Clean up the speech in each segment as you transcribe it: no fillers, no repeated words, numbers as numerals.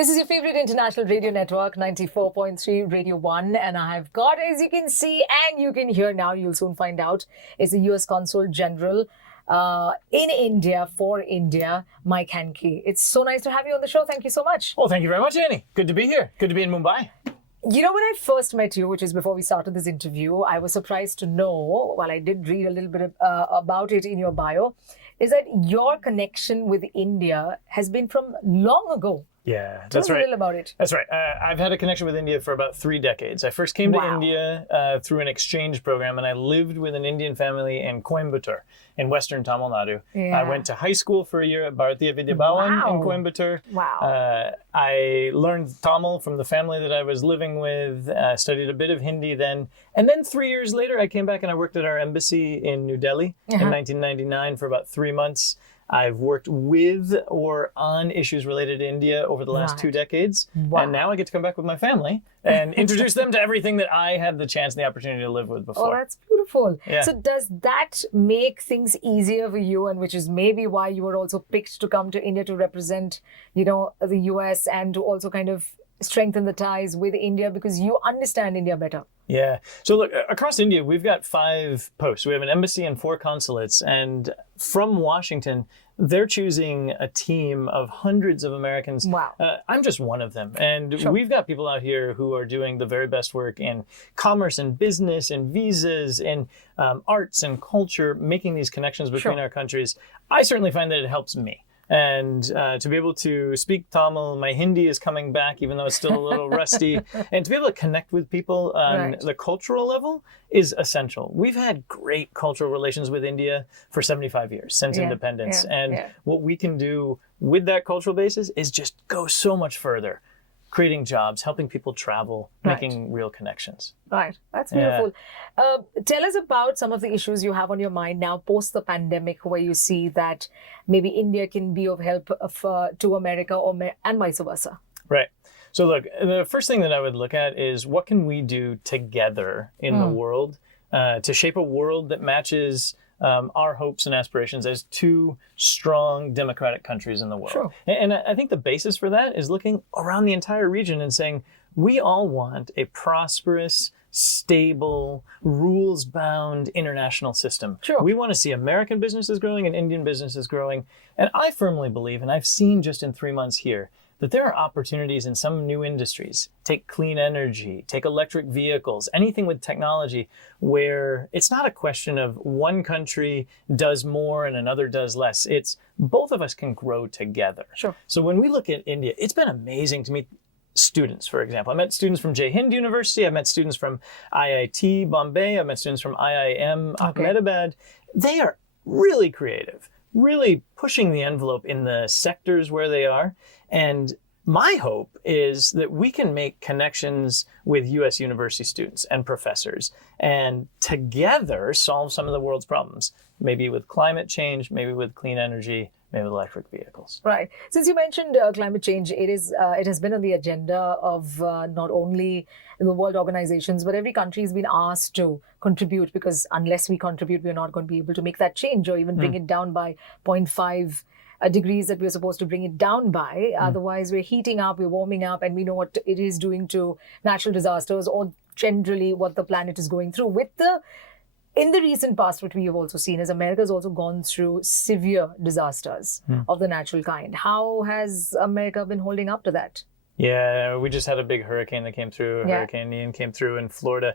This is your favorite international radio network, 94.3 Radio 1. And I've got, as you can see and you can hear now, you'll soon find out, is the US Consul General in India, for India, Mike Hankey. It's so nice to have you on the show. Thank you so much. Well, thank you very much, Annie. Good to be here. Good to be in Mumbai. You know, when I first met you, which is before we started this interview, I was surprised to know, while I did read a little bit about it in your bio, is that your connection with India has been from long ago. Yeah, Tell us a little about it. That's right. I've had a connection with India for about 3 decades. I first came to India through an exchange program, and I lived with an Indian family in Coimbatore in western Tamil Nadu. I went to high school for a year at Bharatiya Vidya Bhavan in Coimbatore. I learned Tamil from the family that I was living with, studied a bit of Hindi then. And then 3 years later, I came back and I worked at our embassy in New Delhi in 1999 for about 3 months. I've worked with or on issues related to India over the last 2 decades. And now I get to come back with my family and introduce them to everything that I had the chance and the opportunity to live with before. Oh, that's beautiful. Yeah. So does that make things easier for you, and which is maybe why you were also picked to come to India to represent, you know, the US and to also kind of strengthen the ties with India because you understand India better? Yeah. So look, across India, we've got 5 posts. We have an embassy and 4 consulates. And from Washington, they're choosing a team of hundreds of Americans. Wow. I'm just one of them. And we've got people out here who are doing the very best work in commerce and business and visas and arts and culture, making these connections between our countries. I certainly find that it helps me. And to be able to speak Tamil, my Hindi is coming back, even though it's still a little rusty. And to be able to connect with people on the cultural level is essential. We've had great cultural relations with India for 75 years, since independence. What we can do with that cultural basis is just go so much further. Creating jobs, helping people travel, making real connections. Right. That's beautiful. Tell us about some of the issues you have on your mind now post the pandemic, where you see that maybe India can be of help to America and vice versa. Right. So look, the first thing that I would look at is what can we do together in the world to shape a world that matches our hopes and aspirations as 2 strong democratic countries in the world. Sure. And I think the basis for that is looking around the entire region and saying, we all want a prosperous, stable, rules-bound international system. Sure. We want to see American businesses growing and Indian businesses growing. And I firmly believe, and I've seen just in 3 months here, that there are opportunities in some new industries. Take clean energy, take electric vehicles, anything with technology, where it's not a question of one country does more and another does less. It's both of us can grow together. Sure. So when we look at India, it's been amazing to meet students, for example. I met students from Jai Hind University. I met students from IIT Bombay. I met students from IIM Ahmedabad. They are really creative, really pushing the envelope in the sectors where they are. And my hope is that we can make connections with US university students and professors and together solve some of the world's problems, maybe with climate change, maybe with clean energy, maybe with electric vehicles. Right. Since you mentioned climate change, it has been on the agenda of not only the world organizations, but every country has been asked to contribute, because unless we contribute, we're not going to be able to make that change or even bring it down by 0.5 degrees that we're supposed to bring it down by. Otherwise, we're heating up, we're warming up, and we know what it is doing to natural disasters or generally what the planet is going through. In the recent past, what we have also seen is America has also gone through severe disasters of the natural kind. How has America been holding up to that? Yeah, we just had a big hurricane that came through. Hurricane Ian came through in Florida.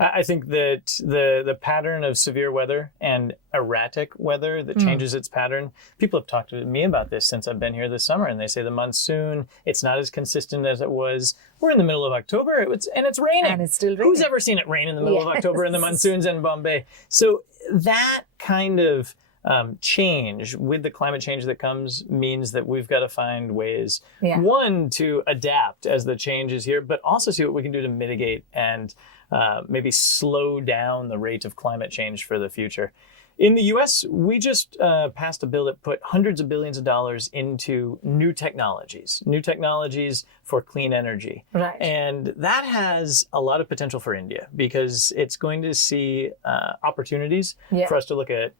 I think that the pattern of severe weather and erratic weather that changes its pattern, people have talked to me about this since I've been here this summer, and they say the monsoon, it's not as consistent as it was. We're in the middle of October, and it's raining. And it's still raining. Who's ever seen it rain in the middle of October in the monsoons in Bombay? So that kind of change with the climate change that comes means that we've got to find ways, one, to adapt as the change is here, but also see what we can do to mitigate and maybe slow down the rate of climate change for the future. In the US, we just passed a bill that put hundreds of billions of dollars into new technologies for clean energy. Right. And that has a lot of potential for India because it's going to see opportunities for us to look at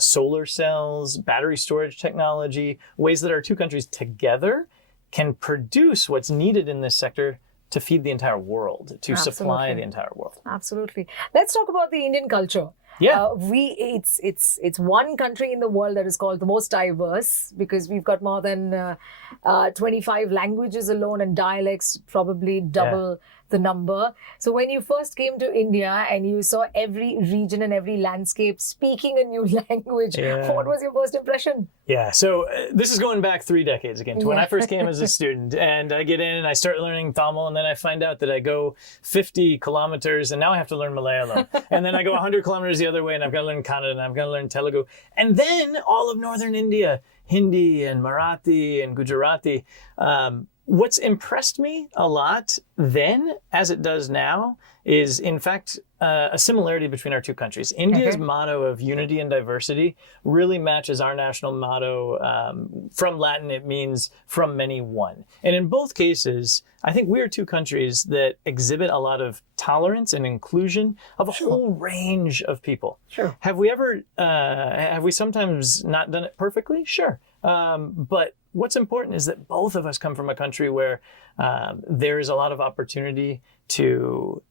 solar cells, battery storage technology, ways that our 2 countries together can produce what's needed in this sector to feed the entire world, to supply Absolutely. the entire world. Absolutely. Let's talk about the Indian culture. Yeah. It's one country in the world that is called the most diverse, because we've got more than 25 languages alone, and dialects probably double the number. So when you first came to India and you saw every region and every landscape speaking a new language, what was your first impression? Yeah, so this is going back 3 decades again to when I first came as a student, and I get in and I start learning Tamil, and then I find out that I go 50 kilometers and now I have to learn Malayalam. And then I go 100 kilometers the other way and I've got to learn Kannada and I've got to learn Telugu. And then all of northern India, Hindi and Marathi and Gujarati. What's impressed me a lot then, as it does now, is in fact a similarity between our two countries. India's motto of unity and diversity really matches our national motto. From Latin, it means from many one. And in both cases, I think we are two countries that exhibit a lot of tolerance and inclusion of a whole range of people. Sure. Have we sometimes not done it perfectly? Sure. But what's important is that both of us come from a country where there is a lot of opportunity to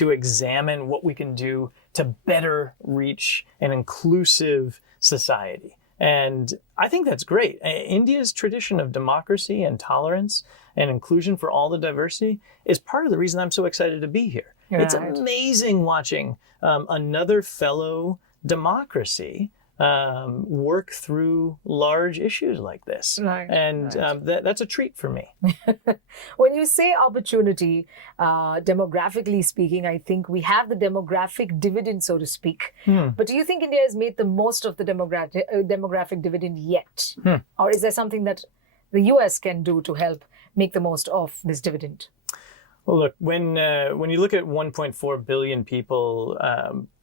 examine what we can do to better reach an inclusive society. And I think that's great. India's tradition of democracy and tolerance and inclusion for all the diversity is part of the reason I'm so excited to be here. Right. It's amazing watching another fellow democracy work through large issues like this. Right. And that's a treat for me. When you say opportunity, demographically speaking, I think we have the demographic dividend, so to speak. But do you think India has made the most of the demographic dividend yet? Or is there something that the US can do to help make the most of this dividend? Well, look, when you look at 1.4 billion people,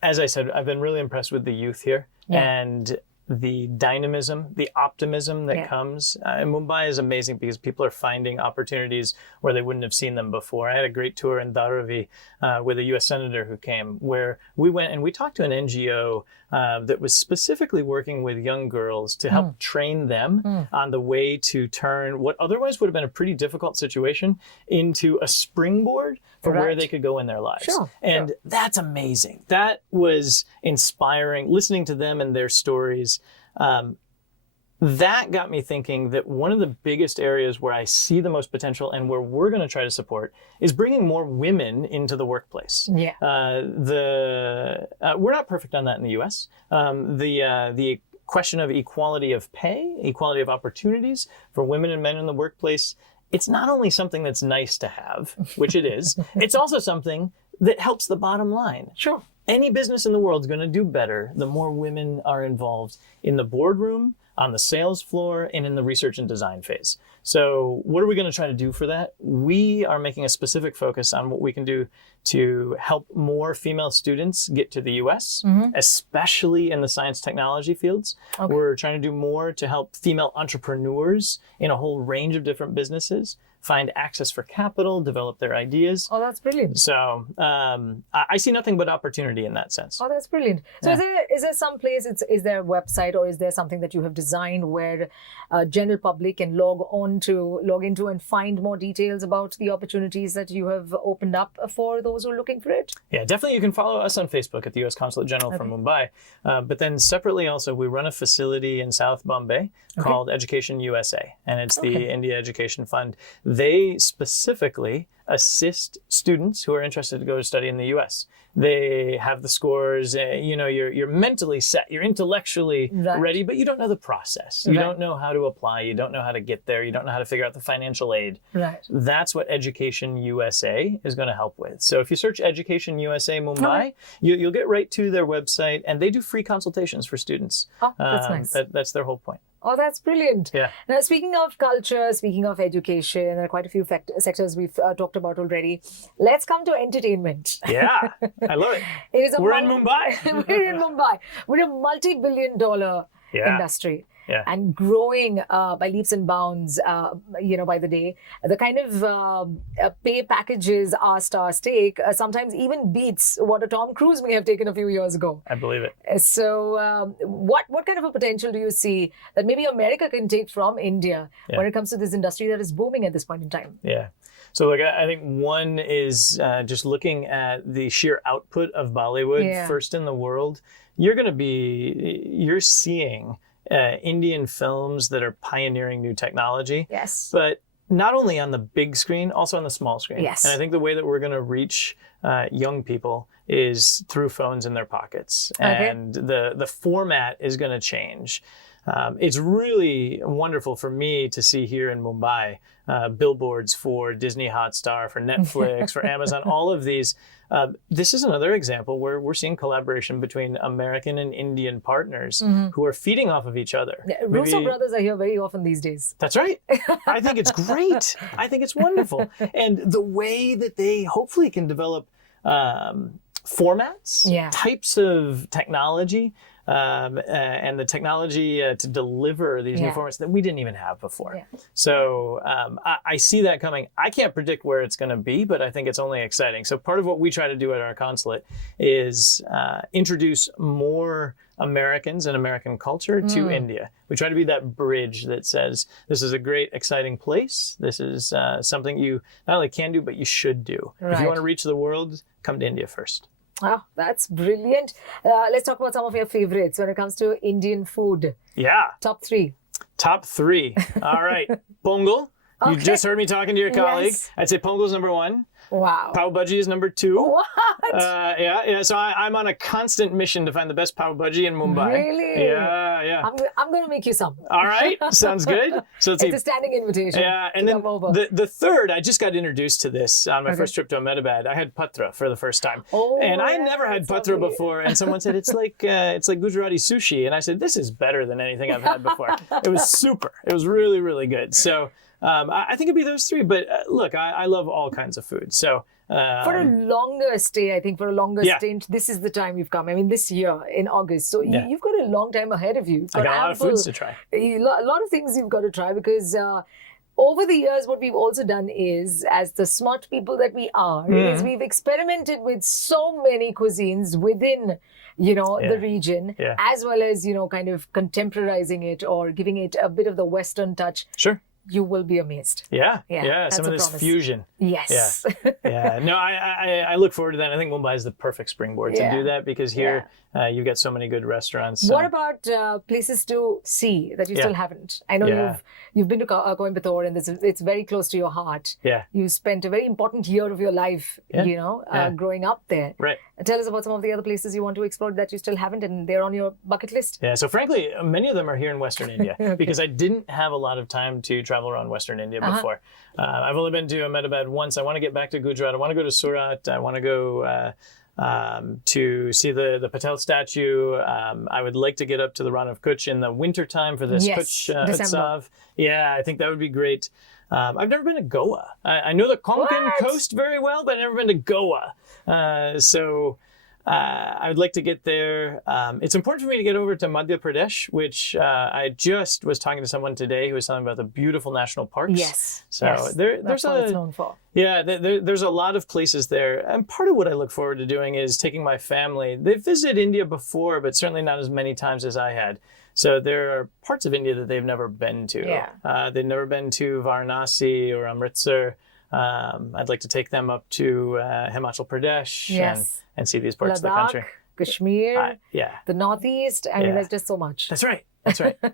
as I said, I've been really impressed with the youth here and the dynamism, the optimism that comes. And Mumbai is amazing because people are finding opportunities where they wouldn't have seen them before. I had a great tour in Dharavi with a U.S. senator who came, where we went and we talked to an NGO that was specifically working with young girls to help train them on the way to turn what otherwise would have been a pretty difficult situation into a springboard for where they could go in their lives. And that's amazing. That was inspiring, listening to them and their stories. That got me thinking that one of the biggest areas where I see the most potential and where we're going to try to support is bringing more women into the workplace. We're not perfect on that in the U.S. The question of equality of pay, equality of opportunities for women and men in the workplace, it's not only something that's nice to have, which it is, it's also something that helps the bottom line. Sure. Any business in the world is going to do better the more women are involved in the boardroom, on the sales floor, and in the research and design phase. So what are we going to try to do for that? We are making a specific focus on what we can do to help more female students get to the US, especially in the science technology fields. We're trying to do more to help female entrepreneurs in a whole range of different businesses find access for capital, develop their ideas. Oh, that's brilliant. So I see nothing but opportunity in that sense. Oh, that's brilliant. So is there some place, is there a website or is there something that you have designed where general public can log into and find more details about the opportunities that you have opened up for those who are looking for it? Yeah, definitely. You can follow us on Facebook at the US Consul General from Mumbai. But then separately also, we run a facility in South Bombay called Education USA, and it's the India Education Fund. They specifically assist students who are interested to go to study in the US. They have the scores, you're mentally set, you're intellectually ready, but you don't know the process. You don't know how to apply, you don't know how to get there, you don't know how to figure out the financial aid. That's what Education USA is going to help with. So if you search Education USA Mumbai, you'll get right to their website, and they do free consultations for students. Oh, that's nice. That's their whole point. Oh, that's brilliant. Yeah. Now, speaking of culture, speaking of education, there are quite a few sectors we've talked about already. Let's come to entertainment. Yeah, I love it. We're in Mumbai. We're in Mumbai. We're a multi-billion-dollar industry. and growing by leaps and bounds, by the day. The kind of pay packages our stars take sometimes even beats what a Tom Cruise may have taken a few years ago. I believe it. So what kind of a potential do you see that maybe America can take from India when it comes to this industry that is booming at this point in time? Yeah. So look, I think one is just looking at the sheer output of Bollywood, first in the world. You're seeing Indian films that are pioneering new technology. Yes. But not only on the big screen, also on the small screen. Yes. And I think the way that we're going to reach young people is through phones in their pockets. Okay. And the format is going to change. It's really wonderful for me to see here in Mumbai billboards for Disney Hotstar, for Netflix, for Amazon, all of these. This is another example where we're seeing collaboration between American and Indian partners who are feeding off of each other. Yeah, Russo brothers are here very often these days. That's right. I think it's great. I think it's wonderful. And the way that they hopefully can develop formats, types of technology, and the technology to deliver these new formats that we didn't even have before. Yeah. So I see that coming. I can't predict where it's going to be, but I think it's only exciting. So part of what we try to do at our consulate is introduce more Americans and American culture to India. We try to be that bridge that says, this is a great, exciting place. This is something you not only can do, but you should do. Right. If you want to reach the world, come to India first. Oh, that's brilliant. Let's talk about some of your favorites when it comes to Indian food. Yeah. Top 3. Top 3. All right. Pongal. Okay. You just heard me talking to your colleague. Yes. I'd say Pongal's number 1. Wow. Pav Bhaji is number 2. What? Yeah. So I'm on a constant mission to find the best Pav Bhaji in Mumbai. Really? Yeah. I'm going to make you some. All right. Sounds good. So it's a standing invitation. Yeah. And then the third, I just got introduced to this on my first trip to Ahmedabad. I had patra for the first time. Oh, and I had never had patra before. And someone said, it's like Gujarati sushi. And I said, this is better than anything I've had before. It was super. It was really, really good. So I think it'd be those 3. But look, I love all kinds of food. So for a longer stay, I think for a longer stint, this is the time you've come. I mean, this year in August. So you've got a long time ahead of you. I got a lot of foods to try. A lot of things you've got to try because over the years, what we've also done is, as the smart people that we are, is we've experimented with so many cuisines within the region, as well as, kind of contemporizing it or giving it a bit of the Western touch. Sure. You will be amazed. Yeah. Some of this fusion. Yes. Yeah. No, I look forward to that. I think Mumbai is the perfect springboard to do that because here you've got so many good restaurants. What about places to see that you still haven't? I know you've been to Coimbatore and it's very close to your heart. Yeah. You spent a very important year of your life, growing up there. Right. Tell us about some of the other places you want to explore that you still haven't and they're on your bucket list. Yeah. So frankly, many of them are here in Western India because I didn't have a lot of time to travel around Western India before. I've only been to Ahmedabad once. I want to get back to Gujarat. I want to go to Surat. I want to go to see the Patel statue. I would like to get up to the Ran of Kutch in the wintertime for this Kutch Utsav. Yeah, I think that would be great. I've never been to Goa. I know the Konkan coast very well, but I've never been to Goa. So I would like to get there. It's important for me to get over to Madhya Pradesh, which I just was talking to someone today who was telling about the beautiful national parks. Yes. So that's what it's known for. Yeah, there's a lot of places there. And part of what I look forward to doing is taking my family. They've visited India before, but certainly not as many times as I had. So there are parts of India that they've never been to. Yeah. They've never been to Varanasi or Amritsar. I'd like to take them up to Himachal Pradesh and see these parts of the country. Kashmir, the Northeast. I mean, there's just so much. That's right.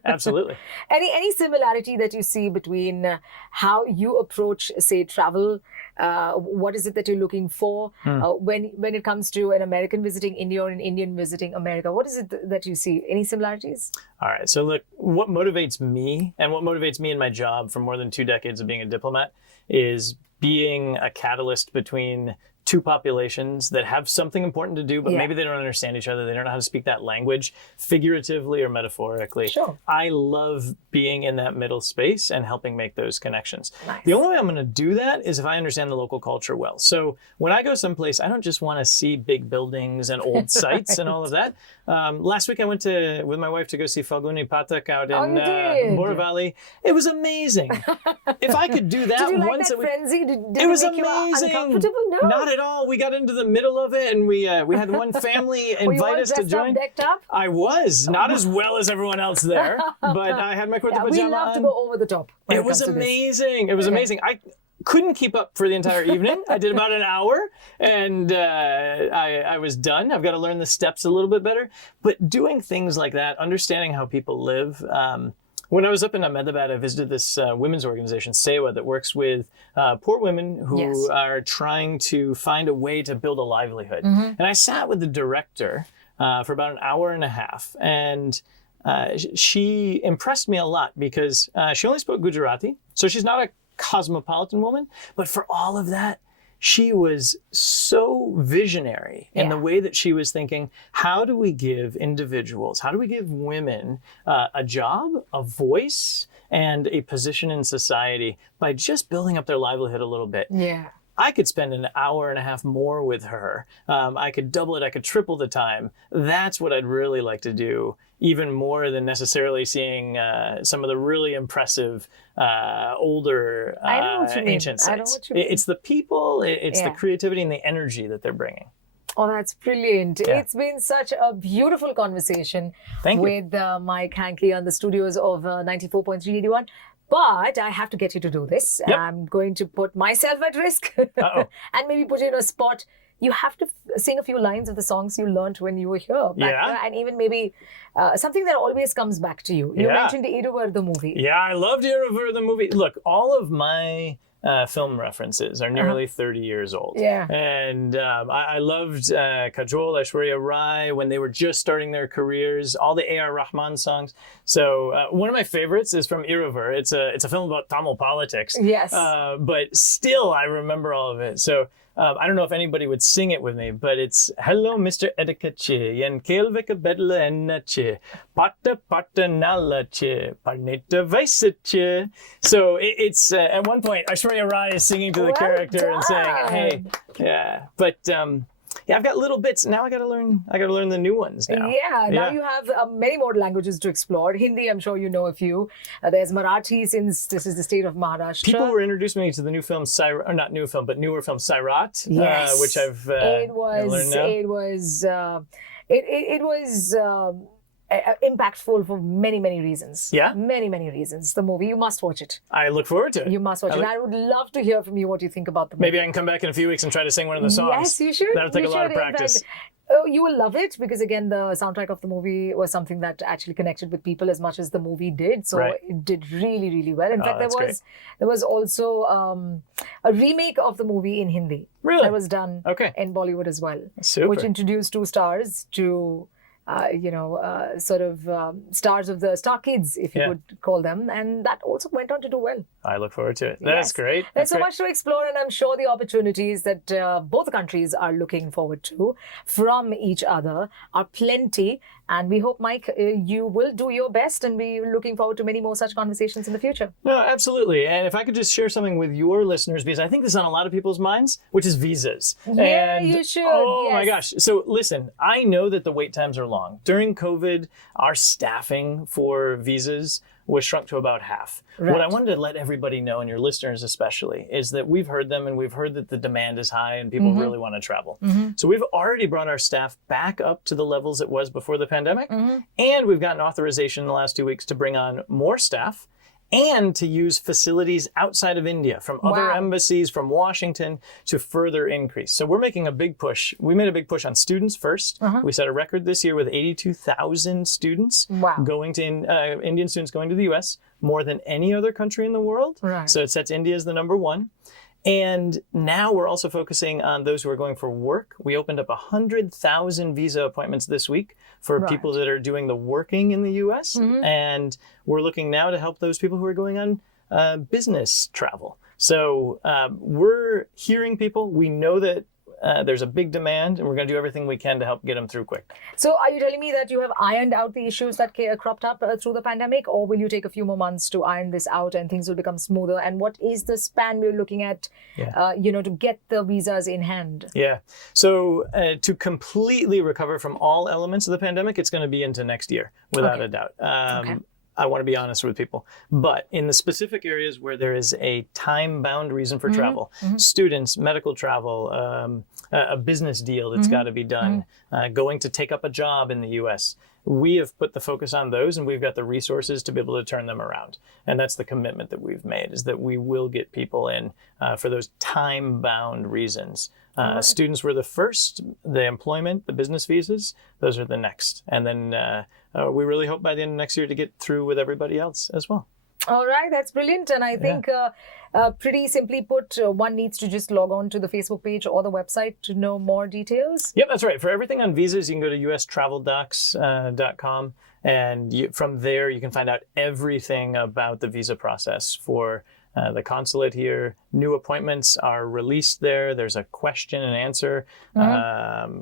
Absolutely. Any similarity that you see between how you approach, say, travel? What is it that you're looking for when it comes to an American visiting India or an Indian visiting America? What is it that you see? Any similarities? All right. So look, what motivates me and what motivates me in my job for more than 2 decades of being a diplomat is being a catalyst between two populations that have something important to do, but Yeah. maybe they don't understand each other. They don't know how to speak that language, figuratively or metaphorically. Sure. I love being in that middle space and helping make those connections. Nice. The only way I'm going to do that is if I understand the local culture well. So when I go someplace, I don't just want to see big buildings and old sites and all of that. Last week I went with my wife to go see Falguni Pathak out in you did? Bora Valley. It was amazing. If I could do that Did you like once that a week. frenzy? Did It was make you amazing. uncomfortable? No. Not at all. We got into the middle of it, and we had one family Were you all invite us to dressed up, join. decked up? I was not as well as everyone else there, but I had my kurta Yeah, we pajama love to on. go over the top. when It was comes to this. amazing. It was amazing. I couldn't keep up for the entire evening. I did about an hour, and I was done. I've got to learn the steps a little bit better. But doing things like that, understanding how people live. When I was up in Ahmedabad, I visited this women's organization, Sewa, that works with poor women who Yes. are trying to find a way to build a livelihood. And I sat with the director for about an hour and a half, and she impressed me a lot because she only spoke Gujarati, so she's not a cosmopolitan woman, but for all of that, she was so visionary in the way that she was thinking, how do we give individuals, how do we give women a job, a voice, and a position in society by just building up their livelihood a little bit? Yeah. I could spend an hour and a half more with her. I could double it. I could triple the time. That's what I'd really like to do, even more than necessarily seeing some of the really impressive older I know what you mean. ancient I know sites. what you mean. It's the people, it's the Yeah. creativity and the energy that they're bringing. Oh, that's brilliant. Yeah. It's been such a beautiful conversation Thank you. with Mike Hankey on the studios of 94.381. But I have to get you to do this. Yep. I'm going to put myself at risk Uh-oh. and maybe put you in a spot. You have to sing a few lines of the songs you learned when you were here. Yeah. And even maybe something that always comes back to you. You Yeah. mentioned Iruvar, the movie. Yeah, I loved Iravar, the movie. Look, all of my film references are nearly 30 years old. Yeah. And I loved Kajol, Aishwarya Rai when they were just starting their careers, all the A.R. Rahman songs. So one of my favorites is from Iravar. It's a film about Tamil politics. Yes. But still, I remember all of it. So I don't know if anybody would sing it with me, but it's Hello, Mr. Edikache, Yen Kelvika Bedla Enache, Pata Pata Nalache, Parnita Vaisache. So it's at one point, Aishwarya Rai is singing to the Well character and saying, done. hey, yeah. But yeah, I've got little bits. Now I got to learn the new ones now. Yeah, now Yeah. you have many more languages to explore. Hindi, I'm sure you know a few. There's Marathi, since this is the state of Maharashtra. People were introducing me to the new film, or not new film, but newer film, Sairat, Yes. which I've It was. learned now. It was. It was impactful for many reasons. Yeah? Many reasons. The movie, you must watch it. I look forward to it. You must watch it. I would love to hear from you what you think about the movie. Maybe I can come back in a few weeks and try to sing one of the songs. Yes, you should. That'll take You a lot of should. In practice. fact, you will love it because again, the soundtrack of the movie was something that actually connected with people as much as the movie did. So Right. it did really well. In fact, that's great. there was also a remake of the movie in Hindi Really? that was done Okay. in Bollywood as well, Super. which introduced two stars to. Stars of the star kids, if you Yeah. would call them, and that also went on to do well. I look forward to it. That's Yes. great. There's That's so great. much to explore, and I'm sure the opportunities that both countries are looking forward to from each other are plenty. And we hope, Mike, you will do your best, and we're looking forward to many more such conversations in the future. No, absolutely. And if I could just share something with your listeners, because I think this is on a lot of people's minds, which is visas. Yeah, And, you should, Oh my yes. gosh. So listen, I know that the wait times are long. During COVID, our staffing for visas was shrunk to about half. Right. What I wanted to let everybody know, and your listeners especially, is that we've heard them and we've heard that the demand is high and people really want to travel. So we've already brought our staff back up to the levels it was before the pandemic. And we've gotten authorization in the last 2 weeks to bring on more staff and to use facilities outside of India from other Wow. embassies, from Washington, to further increase. So we're making a big push. We made a big push on students first. We set a record this year with 82,000 students Wow. going to Indian students going to the US, more than any other country in the world. Right. So it sets India as the number one. And now we're also focusing on those who are going for work. We opened up 100,000 visa appointments this week for Right. people that are doing the working in the US. And we're looking now to help those people who are going on business travel. So we're hearing people. We know that there's a big demand, and we're going to do everything we can to help get them through quick. So are you telling me that you have ironed out the issues that cropped up through the pandemic, or will you take a few more months to iron this out and things will become smoother? And what is the span we're looking at, to get the visas in hand? Yeah. So to completely recover from all elements of the pandemic, it's going to be into next year, without a doubt. I want to be honest with people. But in the specific areas where there is a time-bound reason for travel, students, medical travel, a business deal that's got to be done, going to take up a job in the US, we have put the focus on those, and we've got the resources to be able to turn them around. And that's the commitment that we've made, is that we will get people in for those time-bound reasons. Students were the first, the employment, the business visas, those are the next. And then we really hope by the end of next year to get through with everybody else as well. All right, that's brilliant. And I think pretty simply put, one needs to just log on to the Facebook page or the website to know more details. Yep, that's right. For everything on visas, you can go to ustraveldocs.com. And from there, you can find out everything about the visa process for the consulate here. New appointments are released there. There's a question and answer,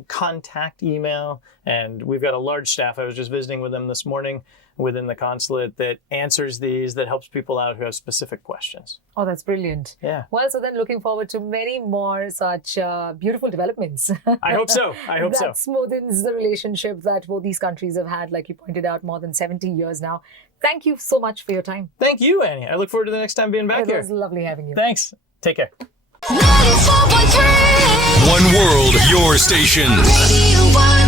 contact email, and we've got a large staff. I was just visiting with them this morning within the consulate that answers these, that helps people out who have specific questions. Oh, that's brilliant. Yeah. Well, so then looking forward to many more such beautiful developments. I hope so. That smoothens the relationship that both these countries have had, like you pointed out, more than 70 years now. Thank you so much for your time. Thank you, Annie. I look forward to the next time being back here. It was lovely having you. Thanks. Take care. 94.3 One World, your station. Radio 1.